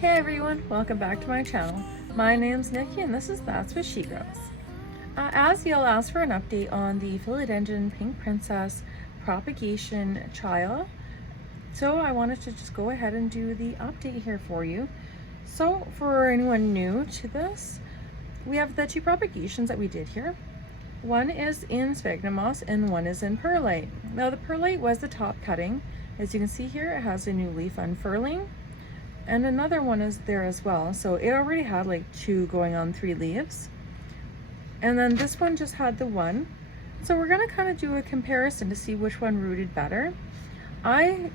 Hey everyone, welcome back to my channel. My name's Nikki and this is That's What She Grows. As you'll ask for an update on the Philodendron Pink Princess propagation trial, so I wanted to just go ahead and do the update here for you. So for anyone new to this, we have the two propagations that we did here. One is in sphagnum moss and one is in perlite. Now the perlite was the top cutting. As you can see here, it has a new leaf unfurling. And another one is there as well. So it already had like 2 going on 3 leaves. And then this one just had the 1. So we're gonna kind of do a comparison to see which one rooted better. I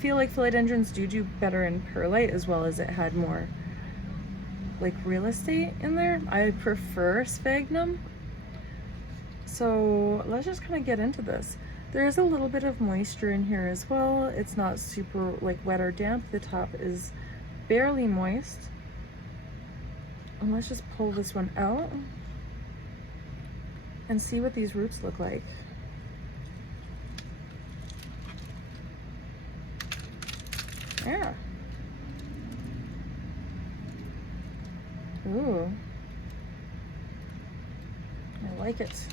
feel like philodendrons do better in perlite, as well as it had more like real estate in there. I prefer sphagnum. So let's just kind of get into this. There is a little bit of moisture in here as well. It's not super like wet or damp. The top is barely moist. And let's just pull this one out and see what these roots look like. Yeah. Ooh. I like it.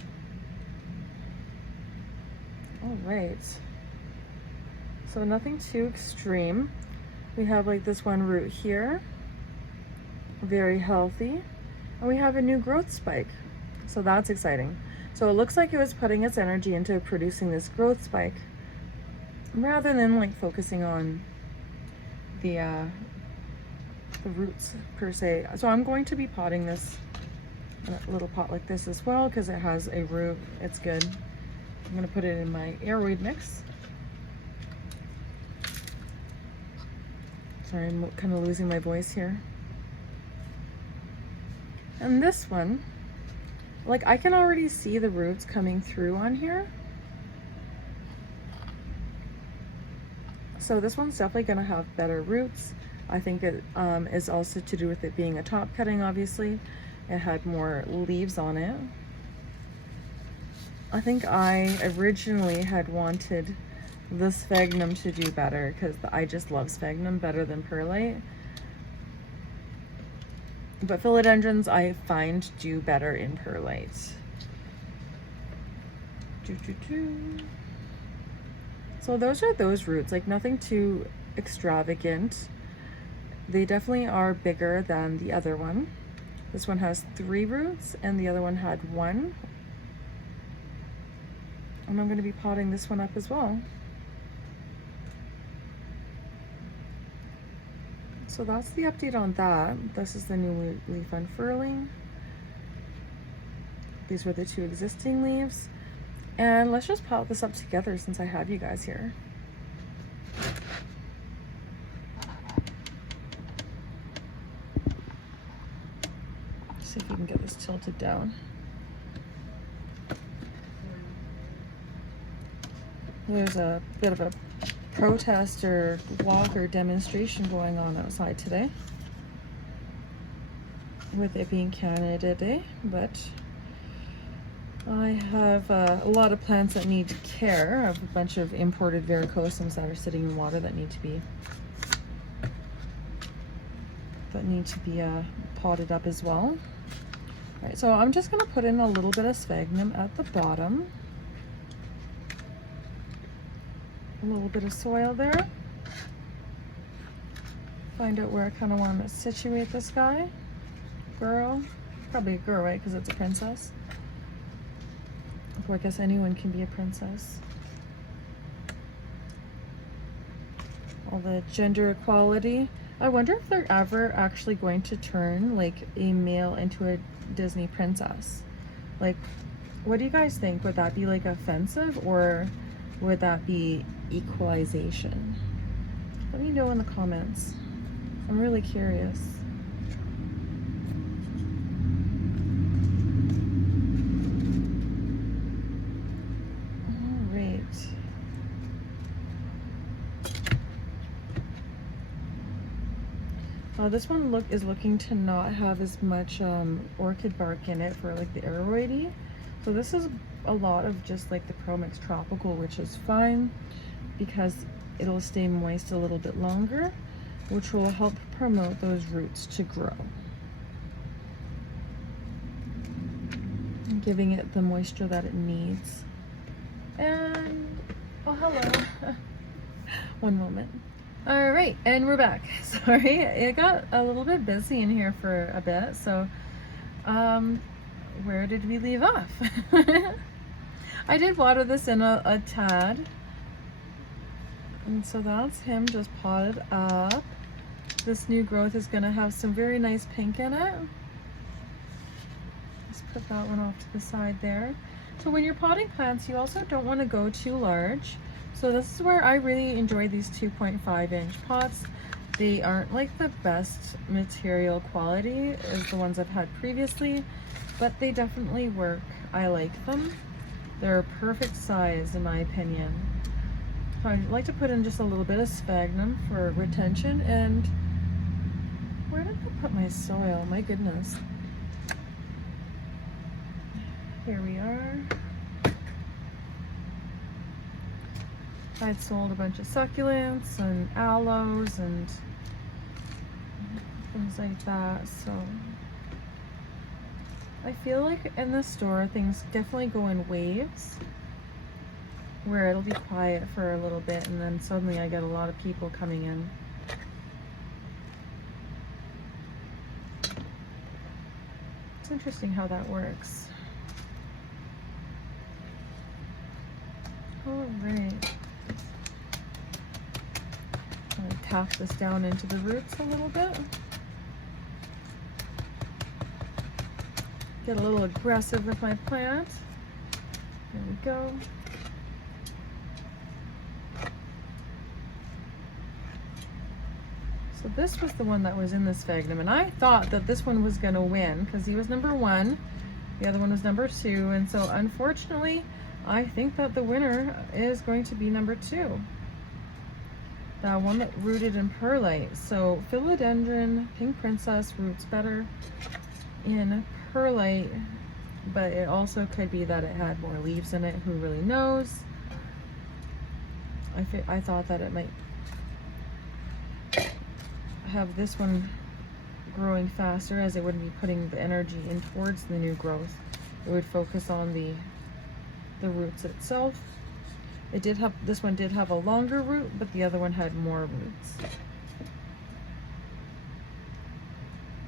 All right, so nothing too extreme. We have like this one root here, very healthy, and we have a new growth spike, so that's exciting. So it looks like it was putting its energy into producing this growth spike rather than like focusing on the roots per se. So I'm going to be potting this in a little pot like this as well because it has a root. It's good. I'm going to put it in my aeroid mix. Sorry, I'm kind of losing my voice here. And this one, like I can already see the roots coming through on here. So this one's definitely going to have better roots. I think it is also to do with it being a top cutting, obviously. It had more leaves on it. I think I originally had wanted the sphagnum to do better because I just love sphagnum better than perlite. But philodendrons I find do better in perlite. So those are those roots, like nothing too extravagant. They definitely are bigger than the other one. This one has 3 roots and the other one had 1. And I'm going to be potting this one up as well. So that's the update on that. This is the new leaf unfurling. These were the 2 existing leaves. And let's just pot this up together since I have you guys here. See if we can get this tilted down. There's a bit of a protest or walk or demonstration going on outside today, with it being Canada Day, but I have a lot of plants that need care. I have a bunch of imported varicosums that are sitting in water that need to be potted up as well. All right, so I'm just going to put in a little bit of sphagnum at the bottom. A little bit of soil there. Find out where I kind of want to situate this guy. Girl. Probably a girl, right? Because it's a princess. Well, I guess anyone can be a princess. All the gender equality. I wonder if they're ever actually going to turn like a male into a Disney princess. Like, what do you guys think? Would that be like offensive, or would that be equalization? Let me know in the comments. I'm really curious. All right. This one is looking to not have as much orchid bark in it for like the aeroidy. So this is a lot of just like the Pro Mix Tropical, which is fine because it'll stay moist a little bit longer. which will help promote those roots to grow. And giving it the moisture that it needs. And, oh, hello. One moment. All right, and we're back. Sorry, it got a little bit busy in here for a bit, so where did we leave off? I did water this in a tad, and so that's him just potted up. This new growth is going to have some very nice pink in it. Let's put that one off to the side there. So when you're potting plants, you also don't want to go too large. So this is where I really enjoy these 2.5-inch pots. They aren't like the best material quality as the ones I've had previously, but they definitely work. I like them. They're a perfect size in my opinion. So I like to put in just a little bit of sphagnum for retention. And where did I put my soil? My goodness. Here we are. I'd sold a bunch of succulents and aloes and things like that, so I feel like in the store things definitely go in waves where it'll be quiet for a little bit and then suddenly I get a lot of people coming in. It's interesting how that works. All right. I'm going to tap this down into the roots a little bit. Get a little aggressive with my plant. There we go. So this was the one that was in the sphagnum, and I thought that this one was going to win because he was number 1. The other one was number 2, and so unfortunately I think that the winner is going to be number 2. The one that rooted in perlite. So Philodendron Pink Princess roots better in perlite, but it also could be that it had more leaves in it. Who really knows? I thought that it might have this one growing faster, as it wouldn't be putting the energy in towards the new growth. It would focus on the roots itself. It did have, this one did have a longer root, but the other one had more roots.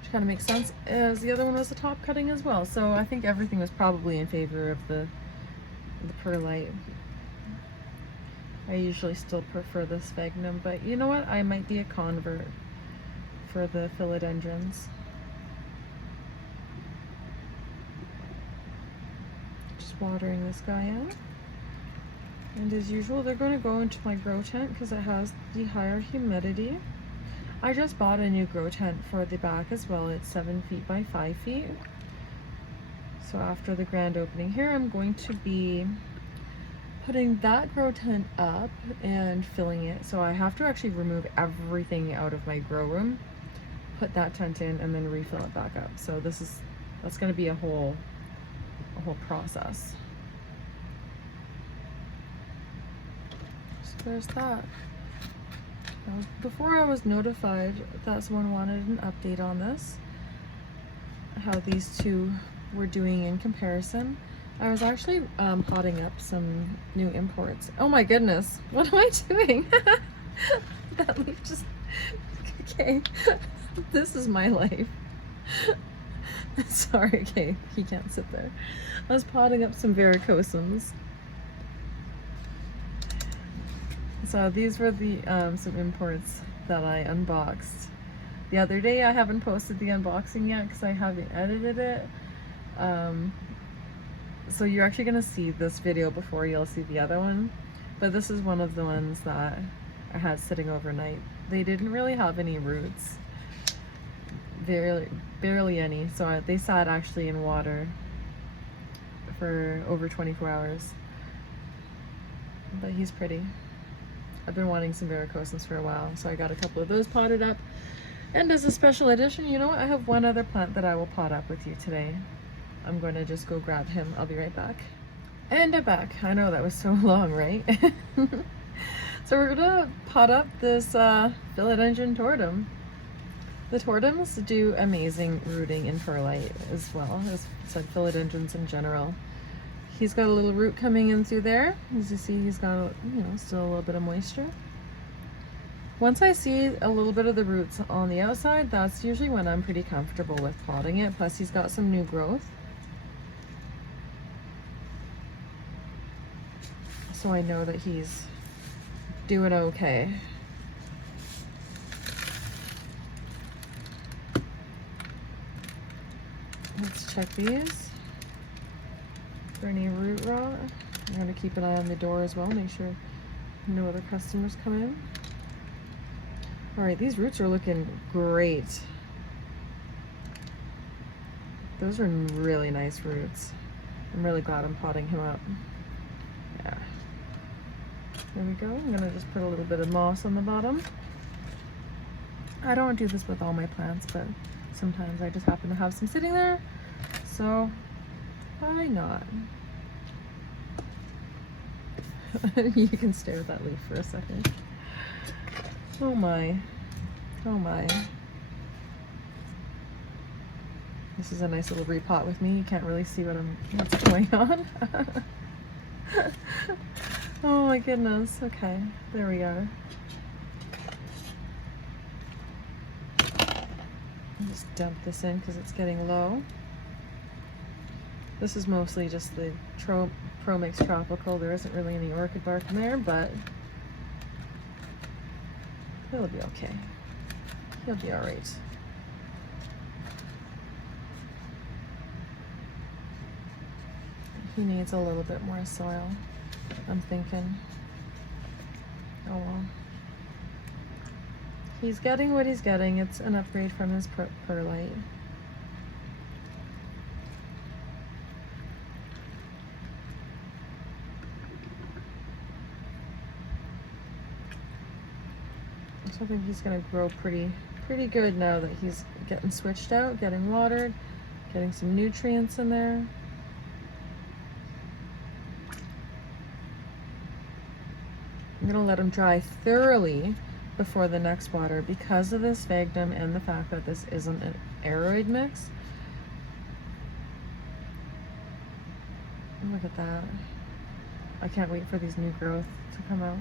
Which kind of makes sense, as the other one was a top cutting as well. So I think everything was probably in favor of the perlite. I usually still prefer the sphagnum, but you know what? I might be a convert for the philodendrons. Just watering this guy out. And as usual, they're going to go into my grow tent because it has the higher humidity. I just bought a new grow tent for the back as well. It's 7 feet by 5 feet. So after the grand opening here, I'm going to be putting that grow tent up and filling it. So I have to actually remove everything out of my grow room, put that tent in, and then refill it back up. So that's going to be a whole process. There's that. Before I was notified that someone wanted an update on this, how these two were doing in comparison, I was actually potting up some new imports. Oh my goodness, what am I doing? That leaf just, okay, this is my life. Sorry, okay, he can't sit there. I was potting up some varicosums. So these were the some imports that I unboxed the other day. I haven't posted the unboxing yet because I haven't edited it. So you're actually going to see this video before you'll see the other one. But this is one of the ones that I had sitting overnight. They didn't really have any roots. Barely any. So they sat actually in water for over 24 hours. But he's pretty. I've been wanting some varicosums for a while, so I got a couple of those potted up. And as a special edition, you know what? I have one other plant that I will pot up with you today. I'm going to just go grab him. I'll be right back. And I'm back. I know that was so long, right? So we're gonna pot up this Philodendron tortum. The tortums do amazing rooting in perlite as well as said philodendrons in general. He's got a little root coming in through there. As you see, he's got, still a little bit of moisture. Once I see a little bit of the roots on the outside, that's usually when I'm pretty comfortable with potting it. Plus he's got some new growth. So I know that he's doing okay. Let's check these for any root rot. I'm going to keep an eye on the door as well, make sure no other customers come in. All right, these roots are looking great. Those are really nice roots. I'm really glad I'm potting him up. Yeah. There we go. I'm gonna just put a little bit of moss on the bottom. I don't do this with all my plants, but sometimes I just happen to have some sitting there. So why not? You can stare at that leaf for a second. Oh my. Oh my. This is a nice little repot with me. You can't really see what's going on. Oh my goodness. Okay, there we are. I'll just dump this in because it's getting low. This is mostly just the Pro Mix Tropical. There isn't really any orchid bark in there, but he'll be okay. He'll be all right. He needs a little bit more soil, I'm thinking. Oh well. He's getting what he's getting. It's an upgrade from his perlite. So I think he's gonna grow pretty good now that he's getting switched out, getting watered, getting some nutrients in there. I'm gonna let him dry thoroughly before the next water because of the sphagnum and the fact that this isn't an aeroid mix. Look at that. I can't wait for these new growth to come out.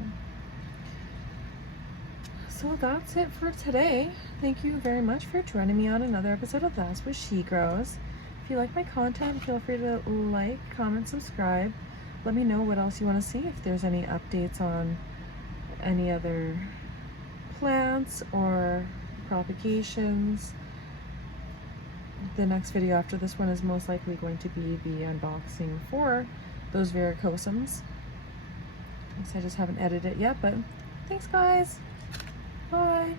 So that's it for today. Thank you very much for joining me on another episode of That's What She Grows. If you like my content, feel free to like, comment, subscribe. Let me know what else you want to see, if there's any updates on any other plants or propagations. The next video after this one is most likely going to be the unboxing for those varicosums. I just haven't edited it yet, but thanks guys. Bye.